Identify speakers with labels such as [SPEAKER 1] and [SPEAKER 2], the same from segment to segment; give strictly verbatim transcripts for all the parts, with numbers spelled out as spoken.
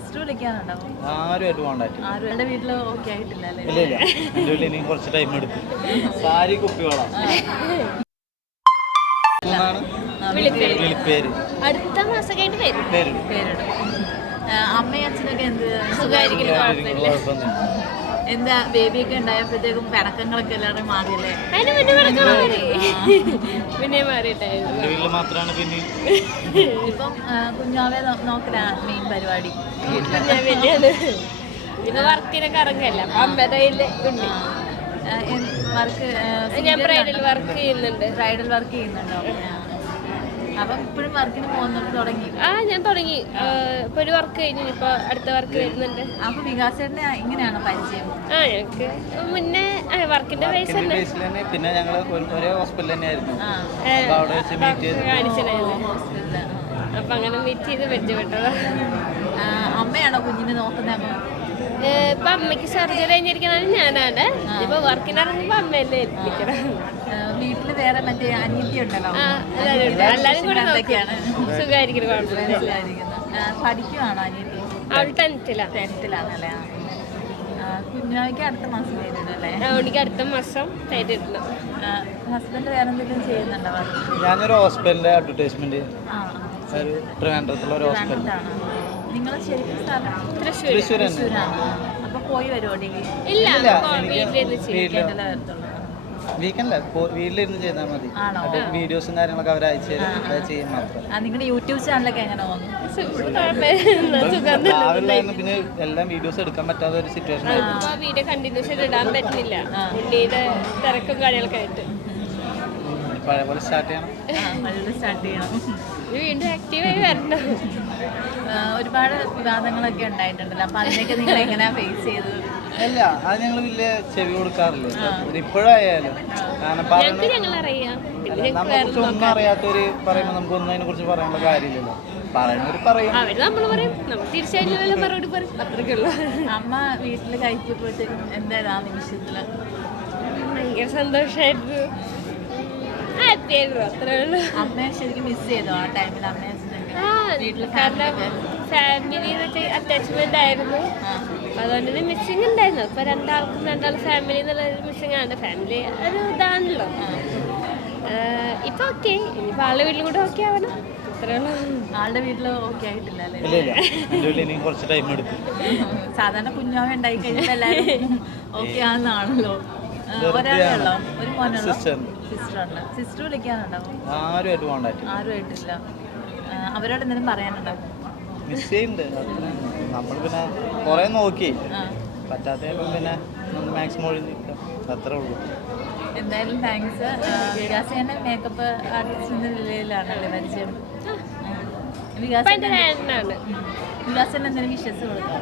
[SPEAKER 1] Sister വിളിക്കാനുണ്ടോ?
[SPEAKER 2] ആരുമായിട്ട് contact
[SPEAKER 1] ആരും എൻ്റെ വീട്ടിൽ ഓക്കെ ആയിട്ടില്ല അല്ലേ?
[SPEAKER 2] ഇല്ല ഇല്ല എൻ്റെ വീട്ടിൽ ഇനി കുറച്ച് ടൈം എടുക്കും. സാരി കുപ്പികളാ വിളിപ്പേര്
[SPEAKER 3] അടുത്ത മാസം കഴിഞ്ഞ് വരും
[SPEAKER 2] പേര്
[SPEAKER 1] പേരിടും. അമ്മയും അച്ഛനൊക്കെ എന്ത്
[SPEAKER 3] സുഖമായിരിക്കും, കുഴപ്പമില്ല.
[SPEAKER 1] എന്താ ബേബിയൊക്കെ ഉണ്ടായപ്പോഴത്തേക്കും പിണക്കങ്ങളൊക്കെ എല്ലാവരും മാറിയല്ലേ?
[SPEAKER 3] അതിന് മുന്നേ പിണക്കം മാറി, പിന്നെ മാറിയിട്ടായിരുന്നു.
[SPEAKER 2] എൻ്റെ വീട്ടിൽ മാത്രമാണ് പിന്നെ
[SPEAKER 1] ഇപ്പം കുഞ്ഞാവെ നോക്കലാണ് മെയിൻ പരിപാടി.
[SPEAKER 3] കുഞ്ഞാവെയാണ് ഇപ്പൊ വർക്കിനൊക്കെ ഇറങ്ങല്ല. അപ്പൊ അമ്മയുടെ കയ്യില് ഉണ്ട്.
[SPEAKER 1] വർക്ക്
[SPEAKER 3] ഞാൻ ബ്രൈഡൽ വർക്ക് ചെയ്യുന്നുണ്ട്.
[SPEAKER 1] ബ്രൈഡൽ വർക്ക് ചെയ്യുന്നുണ്ടോ? അപ്പം ഇപ്പോഴും വർക്കിന് പോകുന്നുണ്ട് തുടങ്ങി?
[SPEAKER 3] ആ ഞാൻ തുടങ്ങി. ഇപ്പൊ ഒരു വർക്ക് കഴിഞ്ഞു, ഇപ്പൊ അടുത്ത വർക്ക് വരുന്നുണ്ട്.
[SPEAKER 1] അപ്പൊ വികാസേട്ടനെ ഇങ്ങനെയാണോ പരിചയം?
[SPEAKER 3] ആ ഞങ്ങക്ക് മുന്നേ വർക്കിന്റെ ബേസ് തന്നെ.
[SPEAKER 2] പിന്നെ ഞങ്ങൾ ഒരേ ഹോസ്പിറ്റലിൽ തന്നെയായിരുന്നു.
[SPEAKER 3] കാണിച്ചിട്ടുണ്ടായിരുന്നു. അപ്പൊ അങ്ങനെ മീറ്റ് ചെയ്ത് പരിചയപ്പെട്ടതാ.
[SPEAKER 1] അമ്മയാണോ കുഞ്ഞിനെ നോക്കുന്നത്?
[SPEAKER 3] ഇപ്പൊ അമ്മയ്ക്ക് സർജറി കഴിഞ്ഞിരിക്കണത് ഞാനാണ്. ഇപ്പൊ വർക്കിനിറങ്ങുമ്പോ അമ്മയല്ലേ ഏൽപ്പിക്കണം.
[SPEAKER 1] വീട്ടില് വേറെ മറ്റേ അനിയത്തി ഉണ്ടല്ലോ?
[SPEAKER 3] എല്ലാരും കൂടെ സുഖമായിരിക്കും, കുഴപ്പമില്ല.
[SPEAKER 1] പഠിക്കുവാണോ അനിയത്തി?
[SPEAKER 3] അവൾ ടെൻത്തിലാണ്.
[SPEAKER 1] ടെൻത്തിലാണല്ലേ? കുഞ്ഞാവയ്ക്ക് അടുത്ത മാസം ചെയ്തിടല്ലേ?
[SPEAKER 3] എനിക്ക് അടുത്ത മാസം ചെയ്തിടണം.
[SPEAKER 1] ഹസ്ബൻഡ് വേറെ എന്തെങ്കിലും ചെയ്യുന്നുണ്ടോ?
[SPEAKER 2] ഞാനൊരു ഹോസ്പിറ്റലിന്റെ അഡ്വർടൈസ്മെന്റ് ട്രിവാൻഡ്രത്തുള്ള ഒരു ഹോസ്പിറ്റലാണ്.
[SPEAKER 1] നിങ്ങൾ ശരിക്കും സ്ഥലം
[SPEAKER 3] തൃശ്ശൂർ?
[SPEAKER 1] തൃശ്ശൂരാണ്. അപ്പൊ പോയി വരുമോ ഡെയിലി?
[SPEAKER 3] ഇല്ല, വീട്ടിലിരുന്ന് ചെയ്യാൻ.
[SPEAKER 2] വീക്കല്ല, വീട്ടിലിരുന്ന് ചെയ്താൽ മതി. വീഡിയോസും കാര്യങ്ങളൊക്കെ അവർ അയച്ചു തരും, ചെയ്യും മാത്രം.
[SPEAKER 1] നിങ്ങളുടെ യൂട്യൂബ് ചാനലൊക്കെ എങ്ങനെ തോന്നുന്നു?
[SPEAKER 2] രാവിലെ പിന്നെ എല്ലാം വീഡിയോസ് എടുക്കാൻ പറ്റാത്ത ഒരു സിറ്റുവേഷൻ ആയിരുന്നു.
[SPEAKER 3] വീഡിയോ കണ്ടിന്യൂസ് ഇടാൻ പറ്റുന്നില്ല, ഉണ്ണിയുടെ തിരക്കും കാര്യങ്ങളൊക്കെ ആയിട്ട്.
[SPEAKER 2] പഴയ പോലെ സ്റ്റാർട്ട് ചെയ്യണം,
[SPEAKER 1] സ്റ്റാർട്ട് ചെയ്യണം.
[SPEAKER 3] വീണ്ടും ആക്റ്റീവായി വരണം.
[SPEAKER 1] ഒരുപാട് വിവാദങ്ങളൊക്കെ ഉണ്ടായിട്ടുണ്ടല്ലോ, അപ്പൊ അതിനൊക്കെ നിങ്ങൾ എങ്ങനെയാ ഫേസ് ചെയ്തത്?
[SPEAKER 2] അല്ല, അത് ഞങ്ങൾ വലിയ ചെവി കൊടുക്കാറില്ല ഇപ്പോഴായാലും. കാരണം നമ്മളെക്കുറിച്ച് ഒന്നും അറിയാത്തവര് പറയുമ്പോൾ നമുക്ക് ഒന്നും അതിനെ കുറിച്ച് പറയാനുള്ള കാര്യമില്ലല്ലോ. പറയുന്നവര് പറയും,
[SPEAKER 3] അവര് നമ്മൾ പറയും, നമ്മൾ തീർച്ചയായിട്ടും മറുപടി പറയും, അത്രയ്ക്ക് ഉള്ളു.
[SPEAKER 1] അമ്മ വീട്ടിൽ കഴിച്ചപ്പോഴത്തേക്കും എന്തായാലും ആ നിമിഷത്തില്
[SPEAKER 3] ഭയങ്കര സന്തോഷമായിരുന്നു, ഹാപ്പി ആയിരുന്നു, അത്രേ ഉള്ളു.
[SPEAKER 1] അമ്മയെ ശരിക്കും മിസ് ചെയ്തോ ആ ടൈമിൽ? അമ്മയെ
[SPEAKER 3] കാരണം ഫാമിലി അറ്റാച്ച്മെന്റ് ആയിരുന്നു, അതുകൊണ്ട് തന്നെ മിസ്സിങ് ഉണ്ടായിരുന്നു. ഇപ്പൊ രണ്ടാൾക്കും രണ്ടാൾ ഫാമിലി എന്നുള്ള ഒരു മിസ്സിങ് ആണ്. ഫാമിലി ഒരു ഇതാണല്ലോ. ഇപ്പൊ ഓക്കെ, ഇനിയിപ്പോ ആളുടെ വീട്ടിലും കൂടെ ഓക്കെ ആവണം, അത്രേ ഉള്ളൂ.
[SPEAKER 1] ആളുടെ വീട്ടിൽ ഓക്കെ ആയിട്ടില്ല അല്ലേ?
[SPEAKER 2] കുറച്ച് ടൈം എടുക്കും.
[SPEAKER 1] സാധാരണ കുഞ്ഞാവ ഉണ്ടായി കഴിഞ്ഞാൽ എല്ലാവരും ഓക്കെ ആണെന്നാണല്ലോ. ഒരാളേ ഉള്ളോ? ഒരു മോനുള്ളോ? സിസ്റ്റർ ഉണ്ട്. സിസ്റ്റർ വിളിക്കാനുണ്ടാവും?
[SPEAKER 2] ആരുമായിട്ട് കോണ്ടാക്ട്
[SPEAKER 1] ആരുമായിട്ടില്ല. അവരോട് എന്തെങ്കിലും പറയാനുണ്ടോ?
[SPEAKER 2] മിസ് ചെയ്യുന്നുണ്ട്. നമ്മൾ പിന്നെ കുറെ നോക്കി പറ്റാത്ത പിന്നെ മാക്സിമം ഒഴിഞ്ഞിരിക്കാം, അത്രേ ഉള്ളൂ.
[SPEAKER 1] എന്തായാലും താങ്ക്സ്. വികാസേനെ മേക്കപ്പ് ആർട്ടിസ്റ്റ് എന്ന നിലയിലാണല്ലേ പരിചയം? വികാസേന എന്തെങ്കിലും വിശ്വസിച്ച് കൊടുക്കാം?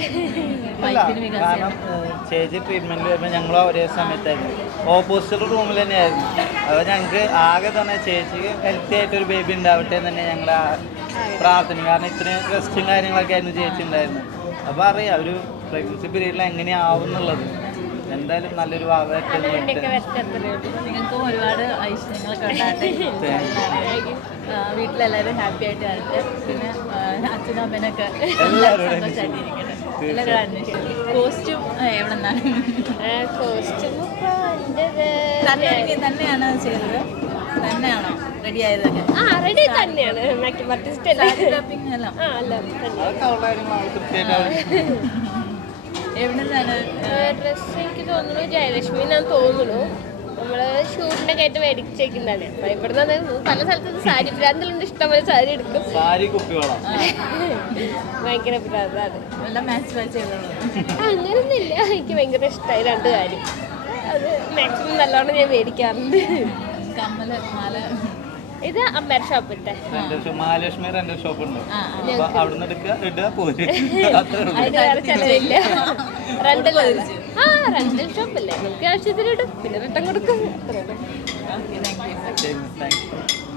[SPEAKER 2] കാരണം ചേച്ചി ട്രീറ്റ്മെന്റ് വരുമ്പോൾ ഞങ്ങൾ ഒരേ സമയത്തായിരുന്നു, ഓപ്പോസിറ്റ് റൂമിൽ തന്നെയായിരുന്നു. അപ്പോൾ ഞങ്ങൾക്ക് ആകെ തന്നെ ചേച്ചിക്ക് ഹെൽത്തി ആയിട്ടൊരു ബേബി ഉണ്ടാവട്ടെ എന്ന് തന്നെ ഞങ്ങൾ പ്രാർത്ഥന. കാരണം ഇത്രയും റെസ്റ്റും കാര്യങ്ങളൊക്കെ ആയിരുന്നു ചേച്ചി ഉണ്ടായിരുന്നു. അപ്പോൾ അറിയാം ഒരു പ്രഗ്നൻസി പീരീഡിൽ എങ്ങനെയാവും എന്നുള്ളത്. എന്തായാലും നല്ലൊരു ഭാഗമായിട്ട്
[SPEAKER 1] നിങ്ങൾക്കും ഒരുപാട് ഐശ്വര്യങ്ങളൊക്കെ ഉണ്ടാകട്ടെ. വീട്ടിലെല്ലാവരും ഹാപ്പി ആയിട്ട് വരട്ടെ. പിന്നെ അച്ഛനും അമ്മേനൊക്കെ സന്തോഷമായിട്ടിരിക്കട്ടെ. എല്ലാവരും അന്വേഷിക്കും. കോസ്റ്റ്യൂം എവിടെ നിന്നാണ്?
[SPEAKER 3] കോസ്റ്റ്യൂം
[SPEAKER 1] തന്നെയാണ് ചെയ്തത്? തന്നെയാണോ റെഡി ആയതൊക്കെ?
[SPEAKER 3] ആ റെഡി തന്നെയാണ്. മേക്കപ്പ് ആർട്ടിസ്റ്റ് അല്ല,
[SPEAKER 1] എവിടെ നിന്നാണ്
[SPEAKER 3] ഡ്രസ്സ്? എനിക്ക് തോന്നുന്നു ജയലക്ഷ്മി ഞാൻ തോന്നുന്നു. നമ്മള് ഷൂട്ടിന്റെ ആയിട്ട് മേടിച്ചേക്കുന്നതാണ്. അപ്പൊ ഇവിടെ നിന്ന് പല സ്ഥലത്ത് സാരി ഭ്രാന്തിലുണ്ട്, ഇഷ്ടംപോലെ സാരി എടുക്കും. ഭയങ്കര ഭ്രാന്താണ്. അങ്ങനൊന്നുമില്ല, എനിക്ക് ഭയങ്കര ഇഷ്ടമായി രണ്ട് കാര്യം. അത് മാക്സിമം നല്ലോണം ഞാൻ മേടിക്കാറുണ്ട്.
[SPEAKER 1] കമ്മല് മാല
[SPEAKER 3] ഇത് അമ്മയുടെ ഷോപ്പിന്റെ
[SPEAKER 2] മഹാലക്ഷ്മി റെന്റൽ ഷോപ്പ് ഉണ്ട്. അവിടുന്ന് എടുക്കുക, ഇടുക, പോരും.
[SPEAKER 3] അതിന് വേറെ ചെലവില്ല. റെന്റൽ ആ റെന്റൽ ഷോപ്പല്ലേ, നമുക്ക് ആവശ്യത്തിന് ഇടും, പിന്നെ റിട്ടേൺ കൊടുക്കും.
[SPEAKER 2] Thank U.